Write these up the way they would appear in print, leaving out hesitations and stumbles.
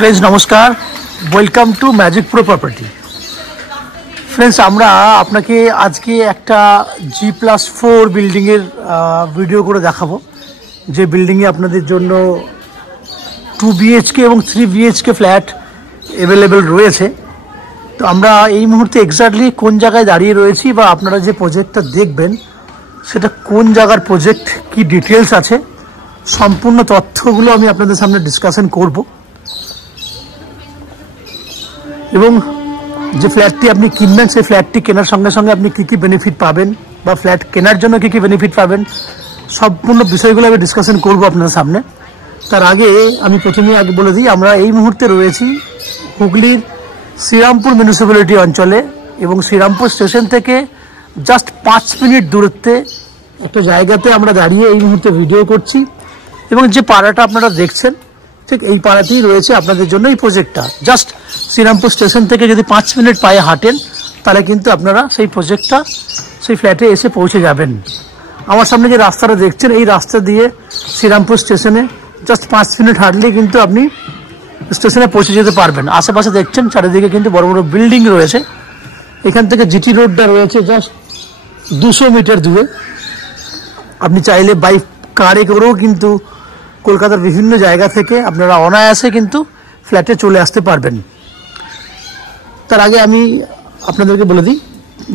Friends नमस्कार welcome to Magic Pro Property. Friends আমরা আপনাকে আজকে একটা G+4 বিল্ডিং এর ভিডিও করে দেখাবো যে বিল্ডিং এ আপনাদের জন্য 2 BHK এবং 3 BHK ফ্ল্যাট अवेलेबल রয়েছে। তো আমরা এই মুহূর্তে এক্স্যাক্টলি কোন জায়গায় দাঁড়িয়ে রয়েছি বা আপনারা যে প্রজেক্টটা দেখবেন সেটা কোন জায়গার প্রজেক্ট কি ডিটেইলস আছে সম্পূর্ণ তথ্যগুলো আমি আপনাদের সামনে ডিসকাশন করব এবং যে ফ্ল্যাটটি আপনি কিনবেন সেই ফ্ল্যাটটি কেনার সঙ্গে সঙ্গে আপনি কি কি বেনিফিট পাবেন বা ফ্ল্যাট কেনার জন্য কি কি বেনিফিট পাবেন সম্পূর্ণ বিষয়গুলো আমি ডিসকাশন করব আপনাদের সামনে। তার আগে আমি প্রথমেই আগে বলে দিই আমরা এই মুহূর্তে রয়েছি হুগলির শ্রীরামপুর মিউনিসিপ্যালিটি অঞ্চলে এবং শ্রীরামপুর স্টেশন থেকে জাস্ট 5 মিনিট দূরত্বে একটা জায়গাতে আমরা দাঁড়িয়ে এই মুহূর্তে ভিডিও করছি এবং যে পাড়াটা আপনারা দেখছেন ঠিক এই পাড়াতেই রয়েছে আপনাদের জন্য এই প্রজেক্টটা। জাস্ট শ্রীরামপুর স্টেশন থেকে যদি 5 মিনিট পায়ে হাঁটেন তাহলে কিন্তু আপনারা সেই প্রজেক্টটা সেই ফ্ল্যাটে এসে পৌঁছে যাবেন। আমার সামনে যে রাস্তাটা দেখছেন এই রাস্তা দিয়ে শ্রীরামপুর স্টেশনে জাস্ট 5 মিনিট হাঁটলে কিন্তু আপনি স্টেশনে পৌঁছে যেতে পারবেন। আশেপাশে দেখছেন চারিদিকে কিন্তু বড় বড় বিল্ডিং রয়েছে। এখান থেকে জিটি রোডটা রয়েছে জাস্ট 200 মিটার দূরে। আপনি চাইলে বাই কারে করেও কিন্তু কলকাতার বিভিন্ন জায়গা থেকে আপনারা অনায়াসে কিন্তু ফ্ল্যাটে চলে আসতে পারবেন। তার আগে আমি আপনাদেরকে বলে দিই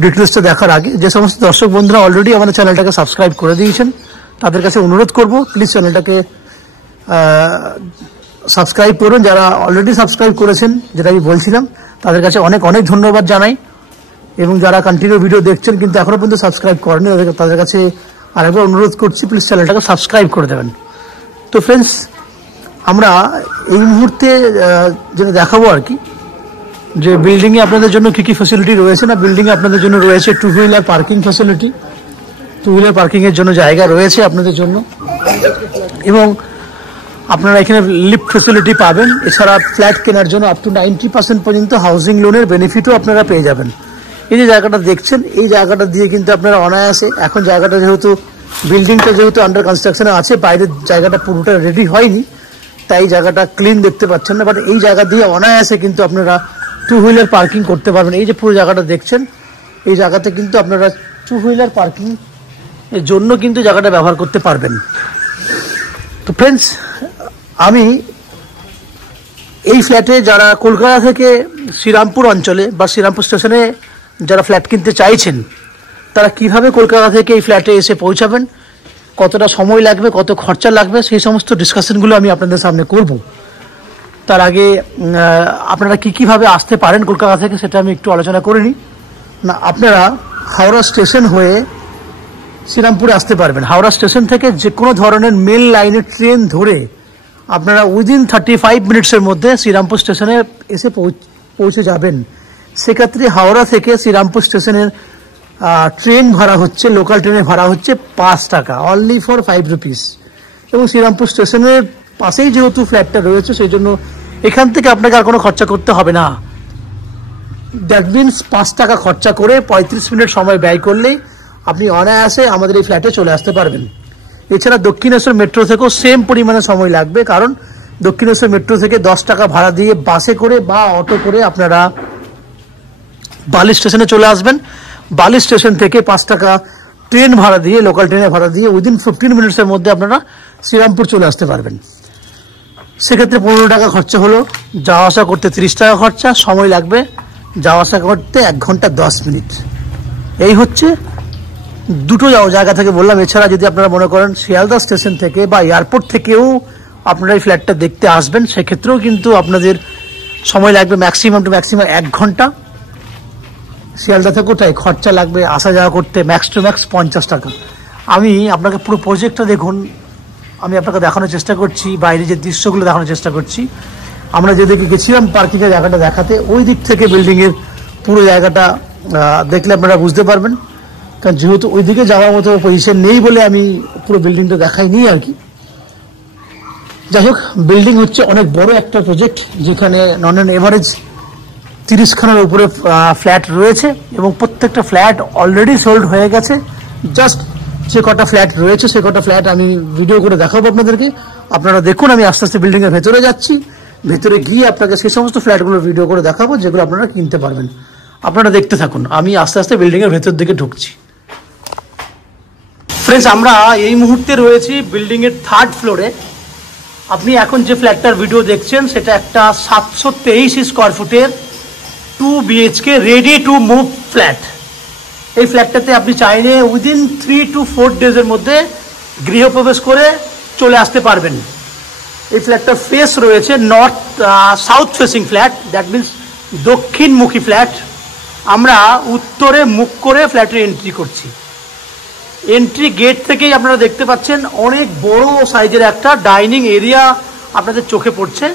ডিটেলসটা দেখার আগে যে সমস্ত দর্শক বন্ধুরা অলরেডি আমাদের চ্যানেলটাকে সাবস্ক্রাইব করে দিয়েছেন তাদের কাছে অনুরোধ করব প্লিজ চ্যানেলটাকে সাবস্ক্রাইব করুন। যারা অলরেডি সাবস্ক্রাইব করেছেন যেটা আমি বলছিলাম তাদের কাছে অনেক অনেক ধন্যবাদ জানাই এবং যারা কন্টিনিউ ভিডিও দেখছেন কিন্তু এখনো পর্যন্ত সাবস্ক্রাইব করেনি তাদের কাছে আরেকবার অনুরোধ করছি প্লিজ চ্যানেলটাকে সাবস্ক্রাইব করে দেবেন। তো ফ্রেন্ডস আমরা এই মুহূর্তে যেটা দেখাবো আর কি যে বিল্ডিংয়ে আপনাদের জন্য কী কী ফ্যাসিলিটি রয়েছে না বিল্ডিংয়ে আপনাদের জন্য রয়েছে 2 হুইলার পার্কিং ফ্যাসিলিটি। 2 হুইলার পার্কিংয়ের জন্য জায়গা রয়েছে আপনাদের জন্য এবং আপনারা এখানে লিফট ফ্যাসিলিটি পাবেন। এছাড়া ফ্ল্যাট কেনার জন্য আপ টু 90% পর্যন্ত হাউজিং লোনের বেনিফিটও আপনারা পেয়ে যাবেন। এই যে জায়গাটা দেখছেন এই জায়গাটা দিয়ে কিন্তু আপনারা অনায়াসে এখন জায়গাটা যেহেতু বিল্ডিংটা যেহেতু আন্ডার কনস্ট্রাকশনে আছে বাইরের জায়গাটা পুরোটা রেডি হয়নি তাই জায়গাটা ক্লিন দেখতে পাচ্ছেন না বাট এই জায়গা দিয়ে অনায়াসে কিন্তু আপনারা 2 হুইলার পার্কিং করতে পারবেন। এই যে পুরো জায়গাটা দেখছেন এই জায়গাতে কিন্তু আপনারা 2 হুইলার পার্কিং এর জন্য কিন্তু জায়গাটা ব্যবহার করতে পারবেন। তো ফ্রেন্ডস আমি এই ফ্ল্যাটে যারা কলকাতা থেকে শ্রীরামপুর অঞ্চলে বা শ্রীরামপুর স্টেশনে যারা ফ্ল্যাট কিনতে চাইছেন তারা কিভাবে কলকাতা থেকে এই ফ্ল্যাটে এসে পৌঁছাবেন কতটা সময় লাগবে কত খরচা লাগবে সেই সমস্ত ডিসকাশনগুলো আমি আপনাদের সামনে করব। তার আগে আপনারা কীভাবে আসতে পারেন কলকাতা থেকে সেটা আমি একটু আলোচনা করে নিই। না আপনারা হাওড়া স্টেশন হয়ে শ্রীরামপুরে আসতে পারবেন। হাওড়া স্টেশন থেকে যে কোনো ধরনের মেল লাইনের ট্রেন ধরে আপনারা উইদিন 35 মিনিটসের মধ্যে শ্রীরামপুর স্টেশনে এসে পৌঁছে যাবেন। সেক্ষেত্রে হাওড়া থেকে শ্রীরামপুর স্টেশনের ট্রেন ভাড়া হচ্ছে লোকাল ট্রেনের ভাড়া হচ্ছে 5 টাকা অনলি ফর 5 রুপিস এবং শ্রীরামপুর স্টেশনের পাশেই যেহেতু ফ্ল্যাটটা রয়েছে সেই জন্য এখান থেকে আপনাকে আর কোনো খরচা করতে হবে না। দ্যাট মিনস 5 টাকা খরচা করে 35 মিনিট সময় ব্যয় করলেই আপনি অনায়াসে আমাদের এই ফ্ল্যাটে চলে আসতে পারবেন। এছাড়া দক্ষিণেশ্বর মেট্রো থেকেও সেম পরিমাণে সময় লাগবে কারণ দক্ষিণেশ্বর মেট্রো থেকে 10 টাকা ভাড়া দিয়ে বাসে করে বা অটো করে আপনারা বালি স্টেশনে চলে আসবেন। বালি স্টেশন থেকে 5 টাকা ট্রেন ভাড়া দিয়ে লোকাল ট্রেনের ভাড়া দিয়ে উইদিন 15 মিনিটসের মধ্যে আপনারা শ্রীরামপুর চলে আসতে পারবেন। সেক্ষেত্রে 15 টাকা খরচা হলো, যাওয়া আসা করতে 30 টাকা খরচা, সময় লাগবে যাওয়া আসা করতে 1 ঘন্টা 10 মিনিট। এই হচ্ছে দুটো জায়গা থেকে বললাম। এছাড়া যদি আপনারা মনে করেন শিয়ালদা স্টেশন থেকে বা এয়ারপোর্ট থেকেও আপনারা এই ফ্ল্যাটটা দেখতে আসবেন সেক্ষেত্রেও কিন্তু আপনাদের সময় লাগবে ম্যাক্সিমাম টু ম্যাক্সিমাম 1 ঘন্টা। শিয়ালদা থেকেও তাই খরচা লাগবে আসা যাওয়া করতে ম্যাক্স টু ম্যাক্স 50 টাকা। আমি আপনাকে পুরো প্রজেক্টটা দেখুন আমি আপনাকে দেখানোর চেষ্টা করছি বাইরে যে দৃশ্যগুলো দেখানোর চেষ্টা করছি। আমরা যেদিকে গেছিলাম পার্কিংয়ের জায়গাটা দেখাতে ওই দিক থেকে বিল্ডিংয়ের পুরো জায়গাটা দেখলে আপনারা বুঝতে পারবেন কারণ যেহেতু ওইদিকে যাওয়ার মতো পজিশন নেই বলে আমি পুরো বিল্ডিংটা দেখাইনি আর কি। যাই হোক বিল্ডিং হচ্ছে অনেক বড় একটা প্রজেক্ট যেখানে নন অ্যান এভারেজ 30 খানার উপরে ফ্ল্যাট রয়েছে এবং প্রত্যেকটা ফ্ল্যাট অলরেডি সোল্ড হয়ে গেছে। জাস্ট যে কটা ফ্ল্যাট রয়েছে সে কটা ফ্ল্যাট আমি ভিডিও করে দেখাবো আপনাদেরকে। আপনারা দেখুন আমি আস্তে আস্তে বিল্ডিংয়ের ভেতরে যাচ্ছি ভেতরে গিয়ে আপনাকে সেই সমস্ত ফ্ল্যাটগুলোর ভিডিও করে দেখাবো যেগুলো আপনারা কিনতে পারবেন। আপনারা দেখতে থাকুন, আমি আস্তে আস্তে বিল্ডিংয়ের ভেতর দিকে ঢুকছি। ফ্রেন্ডস, আমরা এই মুহূর্তে রয়েছি বিল্ডিংয়ের 3rd ফ্লোরে। আপনি এখন যে ফ্ল্যাটটার ভিডিও দেখছেন সেটা একটা 723 স্কোয়ার ফুটের 2 BHK ready to move flat. এই ফ্ল্যাটটাতে আপনি চাইলে উইদিন 3 to 4 ডেজের মধ্যে গৃহপ্রবেশ করে চলে আসতে পারবেন। এই ফ্ল্যাটটার ফেস রয়েছে south facing flat, that means দক্ষিণমুখী ফ্ল্যাট। আমরা উত্তরে মুখ করে ফ্ল্যাটের এন্ট্রি করছি। এন্ট্রি গেট থেকেই আপনারা দেখতে পাচ্ছেন অনেক বড় সাইজের একটা ডাইনিং এরিয়া আপনাদের চোখে পড়ছে।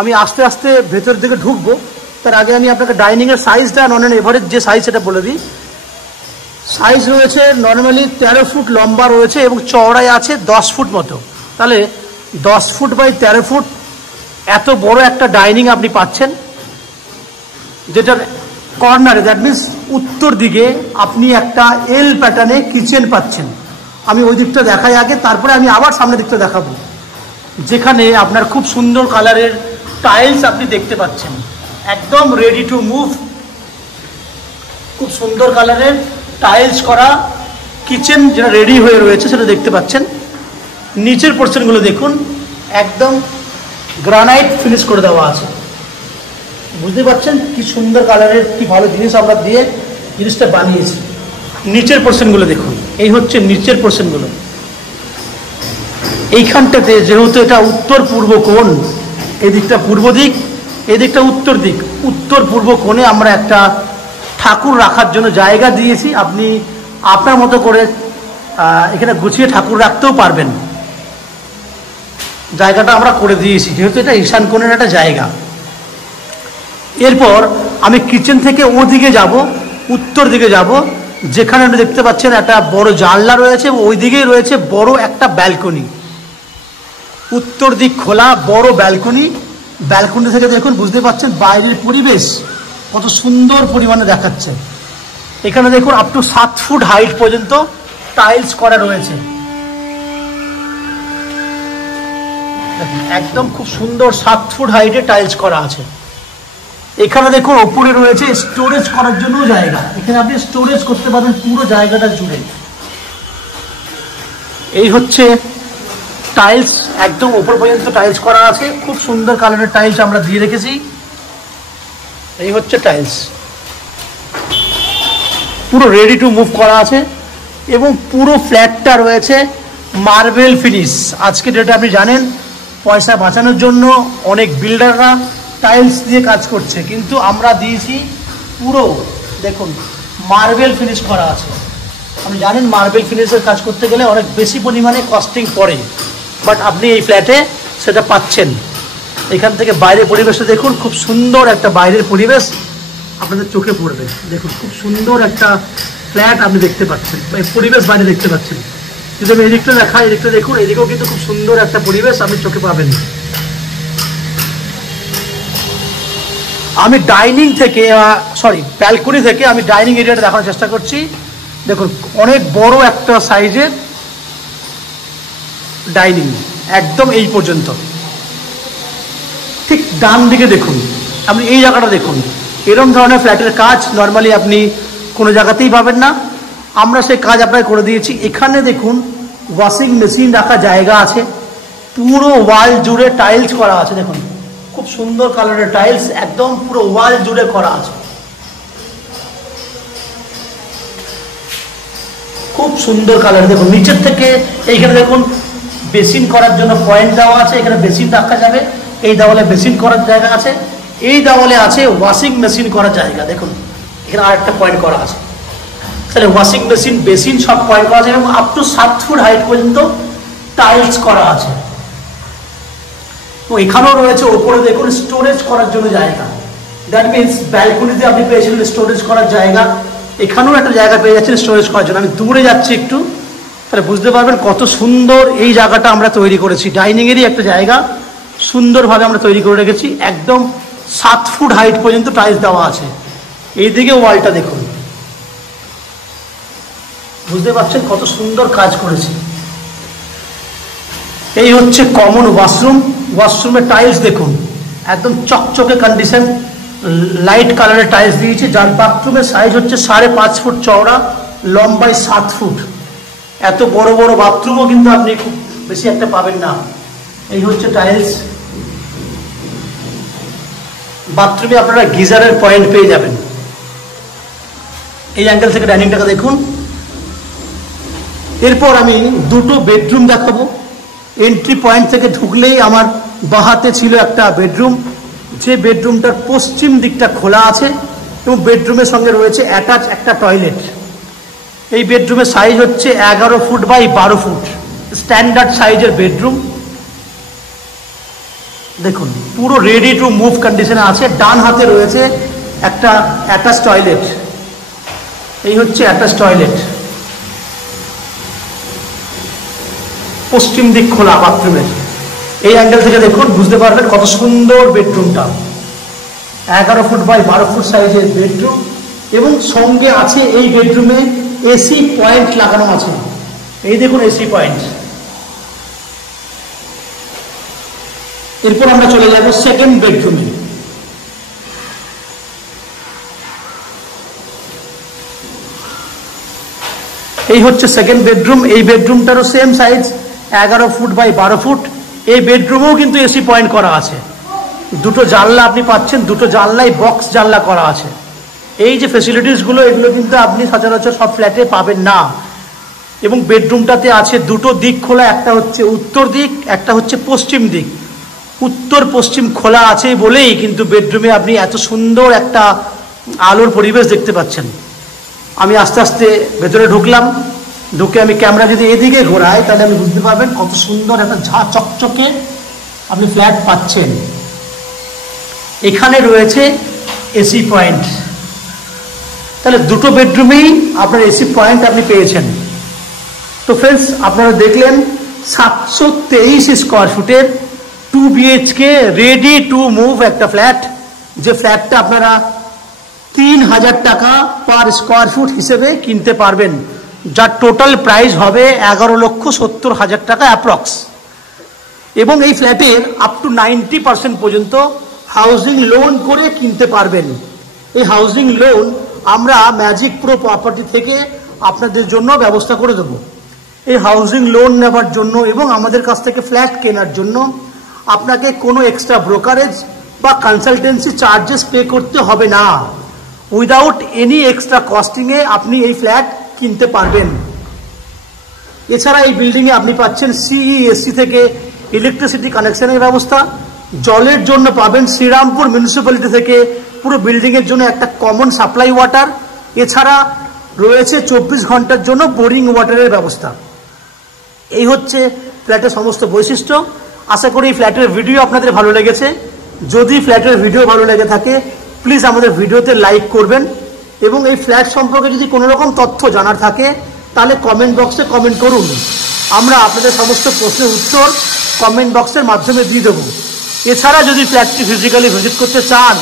আমি আস্তে আস্তে ভেতর দিকে ঢুকবো, তার আগে আমি আপনাকে ডাইনিংয়ের সাইজটা নন অ্যান্ড এভারেজ যে সাইজ সেটা বলে দিই। সাইজ রয়েছে নর্মালি 13 ফুট লম্বা রয়েছে এবং চওড়ায় আছে 10 ফুট মতো। তাহলে 10 ফুট বাই 13 ফুট এত বড় একটা ডাইনিং আপনি পাচ্ছেন, যেটার কর্নারে দ্যাট মিনস উত্তর দিকে আপনি একটা এল প্যাটার্নে কিচেন পাচ্ছেন। আমি ওই দিকটা দেখাই আগে, তারপরে আমি আবার সামনের দিকটা দেখাবো, যেখানে আপনার খুব সুন্দর কালারের টাইলস আপনি দেখতে পাচ্ছেন, একদম রেডি টু মুভ। খুব সুন্দর কালারের টাইলস করা কিচেন যেটা রেডি হয়ে রয়েছে সেটা দেখতে পাচ্ছেন। নিচের পোর্শনগুলো দেখুন, একদম গ্রানাইট ফিনিশ করে দেওয়া আছে। বুঝতে পারছেন কি সুন্দর কালারের, কি ভালো জিনিস আমরা দিয়ে জিনিসটা বানিয়েছি। নিচের পোর্শনগুলো দেখুন, এই হচ্ছে নিচের পোর্শনগুলো। এইখানটাতে যেহেতু এটা উত্তর পূর্ব কোণ, এই দিকটা পূর্ব দিক, এই দিকটা উত্তর দিক, উত্তর পূর্ব কোণে আমরা একটা ঠাকুর রাখার জন্য জায়গা দিয়েছি। আপনি আপনার মতো করে এখানে গুছিয়ে ঠাকুর রাখতেও পারবেন। জায়গাটা আমরা করে দিয়েছি যেহেতু এটা ঈশান কোণের একটা জায়গা। এরপর আমি কিচেন থেকে ওদিকে যাব, উত্তর দিকে যাব, যেখানে আপনি দেখতে পাচ্ছেন একটা বড় জানলা রয়েছে এবং ওই দিকেই রয়েছে বড় একটা ব্যালকনি। উত্তর দিক খোলা বড় ব্যালকনি। ব্যালকনি থেকে দেখুন, বুঝতে পারছেন বাইরের পরিবেশ কত সুন্দর পরিমাণে দেখাচ্ছে। এখানে দেখুন আপ টু 7 ফুট হাইট পর্যন্ত টাইলস করা রয়েছে। একদম খুব সুন্দর 7 ফুট হাইটে টাইলস করা আছে। এখানে দেখুন ওপরে রয়েছে স্টোরেজ করার জন্য জায়গা, এখানে আপনি স্টোরেজ করতে পারবেন পুরো জায়গাটা জুড়ে। এই হচ্ছে টাইলস, একদম ওপর পর্যন্ত টাইলস করা আছে। খুব সুন্দর কালারের টাইলস আমরা দিয়ে রেখেছি। এই হচ্ছে টাইলস, পুরো রেডি টু মুভ করা আছে এবং পুরো ফ্ল্যাটটা রয়েছে মার্বেল ফিনিশ। আজকে ডেটে আপনি জানেন পয়সা বাঁচানোর জন্য অনেক বিল্ডাররা টাইলস দিয়ে কাজ করছে, কিন্তু আমরা দিয়েছি পুরো দেখুন মার্বেল ফিনিশ করা আছে। আপনি জানেন মার্বেল ফিনিশের কাজ করতে গেলে অনেক বেশি পরিমাণে কস্টিং পড়ে, বাট আপনি এই ফ্ল্যাটে সেটা পাচ্ছেন। এখান থেকে বাইরের পরিবেশটা দেখুন, খুব সুন্দর একটা বাইরের পরিবেশ আপনাদের চোখে পড়বে। দেখুন খুব সুন্দর একটা ফ্ল্যাট আপনি দেখতে পাচ্ছেন, পরিবেশ বাইরে দেখতে পাচ্ছেন। যদি আমি এদিকটা দেখাই, এদিকটা দেখুন, এদিকেও কিন্তু খুব সুন্দর একটা পরিবেশ আপনি চোখে পাবেন। আমি ডাইনিং থেকে ব্যালকনি থেকে আমি ডাইনিং এরিয়াটা দেখানোর চেষ্টা করছি। দেখুন অনেক বড় একটা সাইজের ডাইনিং, একদম এই পর্যন্ত। ঠিক ডান দিকে দেখুন, আপনি এই জায়গাটা দেখুন। এরকম ধরনের ফ্ল্যাটের কাজ নর্মালি আপনি কোনো জায়গাতেই পাবেন না, আমরা সেই কাজ আপনাকে করে দিয়েছি। এখানে দেখুন ওয়াশিং মেশিন রাখার জায়গা আছে, পুরো ওয়াল জুড়ে টাইলস করা আছে। দেখুন খুব সুন্দর কালারের টাইলস, একদম পুরো ওয়াল জুড়ে করা আছে। খুব সুন্দর কালার। দেখুন নিচের থেকে এইখানে দেখুন বেসিন করার জন্য পয়েন্ট দেওয়া আছে, এখানে বেসিন রাখা যাবে। এই দেওয়ালে বেসিন করার জায়গা আছে, এই দেওয়ালে আছে ওয়াশিং মেশিন করার জায়গা। দেখুন এখানে আরেকটা পয়েন্ট করা আছে, তাহলে ওয়াশিং মেশিন বেসিন সব পয়েন্ট করা আছে এবং আপ টু 7 ফুট হাইট পর্যন্ত টাইলস করা আছে। তো এখানেও রয়েছে ওপরে দেখুন স্টোরেজ করার জন্য জায়গা, দ্যাট মিনস ব্যালকনিতে আপনি পেয়েছিলেন স্টোরেজ করার জায়গা, এখানেও একটা জায়গা পেয়ে যাচ্ছেন স্টোরেজ করার জন্য। আমি দূরে যাচ্ছি একটু, তাহলে বুঝতে পারবেন কত সুন্দর এই জায়গাটা আমরা তৈরি করেছি। ডাইনিংয়েরই একটা জায়গা সুন্দরভাবে আমরা তৈরি করে রেখেছি। একদম 7 ফুট হাইট পর্যন্ত টাইলস দেওয়া আছে। এইদিকে ওয়ালটা দেখুন, বুঝতে পারছেন কত সুন্দর কাজ করেছি। এই হচ্ছে কমন ওয়াশরুম। ওয়াশরুমের টাইলস দেখুন, একদম চকচকে কন্ডিশন, লাইট কালারের টাইলস দিয়েছি, যার বাথরুমের সাইজ হচ্ছে 5.5 ফুট চওড়া, লম্বায় 7 ফুট। এত বড় বড় বাথরুমও কিন্তু আপনি খুব বেশি একটা পাবেন না। এই হচ্ছে টাইলস। বাথরুমে আপনারা গিজারের পয়েন্ট পেয়ে যাবেন। এই অ্যাঙ্গেল থেকে ডাইনিংটাকে দেখুন। এরপর আমি দুটো বেডরুম দেখাবো। এন্ট্রি পয়েন্ট থেকে ঢুকলেই আমার বাহাতে ছিল একটা বেডরুম, যে বেডরুমটার পশ্চিম দিকটা খোলা আছে এবং বেডরুমের সঙ্গে রয়েছে অ্যাটাচ একটা টয়লেট। এই বেডরুমের সাইজ হচ্ছে 11 ফুট বাই 12 ফুট, স্ট্যান্ডার্ড সাইজের বেডরুম। দেখুন পুরো রেডি টু মুভ কন্ডিশনে আছে। ডান হাতে রয়েছে একটা অ্যাটাচ টয়লেট। এই হচ্ছে অ্যাটাচ টয়লেট, পশ্চিম দিক খোলা বাথরুমের। এই অ্যাঙ্গেল থেকে দেখুন, বুঝতে পারবেন কত সুন্দর বেডরুমটা। 11 ফুট বাই 12 ফুট সাইজের বেডরুম এবং সঙ্গে আছে এই বেডরুমে এসি পয়েন্ট লাগানো আছে। এই দেখুন এসি পয়েন্ট। এরপর আমরা চলে যাব সেকেন্ড বেডরুমে। এই হচ্ছে সেকেন্ড বেডরুম। এই বেডরুমটারও same size 11 foot by 12 foot. এই বেডরুমেও কিন্তু এসি পয়েন্ট করা আছে। দুটো জানলা আপনি পাচ্ছেন, দুটো জানলাই বক্স জানলা করা আছে। এই যে ফেসিলিটিসগুলো, এগুলো কিন্তু আপনি সচরাচর সব ফ্ল্যাটে পাবেন না। এবং বেডরুমটাতে আছে দুটো দিক খোলা, একটা হচ্ছে উত্তর দিক, একটা হচ্ছে পশ্চিম দিক। উত্তর পশ্চিম খোলা আছে বলেই কিন্তু বেডরুমে আপনি এত সুন্দর একটা আলোর পরিবেশ দেখতে পাচ্ছেন। আমি আস্তে আস্তে ভেতরে ঢুকলাম। ঢুকে আমি ক্যামেরা যদি এদিকে ঘোরাই তাহলে আপনি বুঝতে পারবেন কত সুন্দর একটা চকচকে আপনি ফ্ল্যাট পাচ্ছেন। এখানে রয়েছে এসি পয়েন্ট। তাহলে দুটো বেডরুমেই আপনার এসি পয়েন্ট আপনি পেয়েছেন। তো ফ্রেন্ডস, আপনারা দেখলেন 723 স্কোয়ার ফুটের 2 BHK রেডি টু মুভ একটা ফ্ল্যাট, যে ফ্ল্যাটটা আপনারা 3000 টাকা পার স্কোয়ার ফুট হিসেবে কিনতে পারবেন, যার টোটাল প্রাইস হবে 11,70,000 টাকা অ্যাপ্রক্স। এবং এই ফ্ল্যাটের আপ টু 90% পর্যন্ত হাউজিং লোন করে কিনতে পারবেন। এই হাউজিং লোন আমরা ম্যাজিক প্রো প্রপার্টি থেকে আপনাদের জন্য ব্যবস্থা করে দেব। এই হাউজিং লোন নেবার জন্য এবং আমাদের কাছ থেকে ফ্ল্যাট কেনার জন্য আপনাকে কোনো এক্সট্রা ব্রোকারেজ বা কনসালটেন্সি চার্জেস পে করতে হবে না। উইদাউট এনি এক্সট্রা কস্টিংয়ে আপনি এই ফ্ল্যাট কিনতে পারবেন। এছাড়া এই বিল্ডিংয়ে আপনি পাচ্ছেন CESC থেকে ইলেকট্রিসিটি কানেকশনের ব্যবস্থা। জলের জন্য পাবেন শ্রীরামপুর মিউনিসিপ্যালিটি থেকে পুরো বিল্ডিংয়ের জন্য একটা কমন সাপ্লাই ওয়াটার। এছাড়া রয়েছে 24 ঘন্টার জন্য বোরিং ওয়াটারের ব্যবস্থা। এই হচ্ছে ফ্ল্যাটের সমস্ত বৈশিষ্ট্য। আশা করি এই ফ্ল্যাটের ভিডিও আপনাদের ভালো লেগেছে। যদি ফ্ল্যাটের ভিডিও ভালো লেগে থাকে প্লিজ আমাদের ভিডিওতে লাইক করবেন এবং এই ফ্ল্যাট সম্পর্কে যদি কোনো রকম তথ্য জানার থাকে তাহলে কমেন্ট বক্সে কমেন্ট করুন। আমরা আপনাদের সমস্ত প্রশ্নের উত্তর কমেন্ট বক্সের মাধ্যমে দিয়ে দেবো। এছাড়া যদি ফ্ল্যাটটি ফিজিক্যালি ভিজিট করতে চান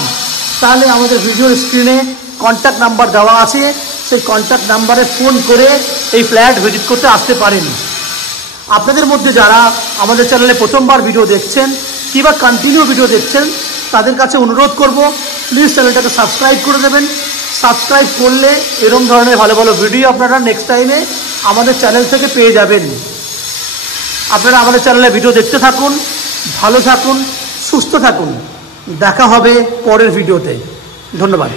তাহলে আমাদের ভিডিওর স্ক্রিনে কন্ট্যাক্ট নাম্বার দেওয়া আছে, সেই কন্ট্যাক্ট নাম্বারে ফোন করে এই ফ্ল্যাট ভিজিট করতে আসতে পারেন। আপনাদের মধ্যে যারা আমাদের চ্যানেলে প্রথমবার ভিডিও দেখছেন কিংবা কন্টিনিউ ভিডিও দেখছেন তাদের কাছে অনুরোধ করব, প্লিজ চ্যানেলটাকে সাবস্ক্রাইব করে দেবেন। সাবস্ক্রাইব করলে এরকম ধরনের ভালো ভালো ভিডিও আপনারা নেক্সট টাইমে আমাদের চ্যানেল থেকে পেয়ে যাবেন। আপনারা আমাদের চ্যানেলে ভিডিও দেখতে থাকুন, ভালো থাকুন, সুস্থ থাকুন। দেখা হবে পরের ভিডিওতে। ধন্যবাদ।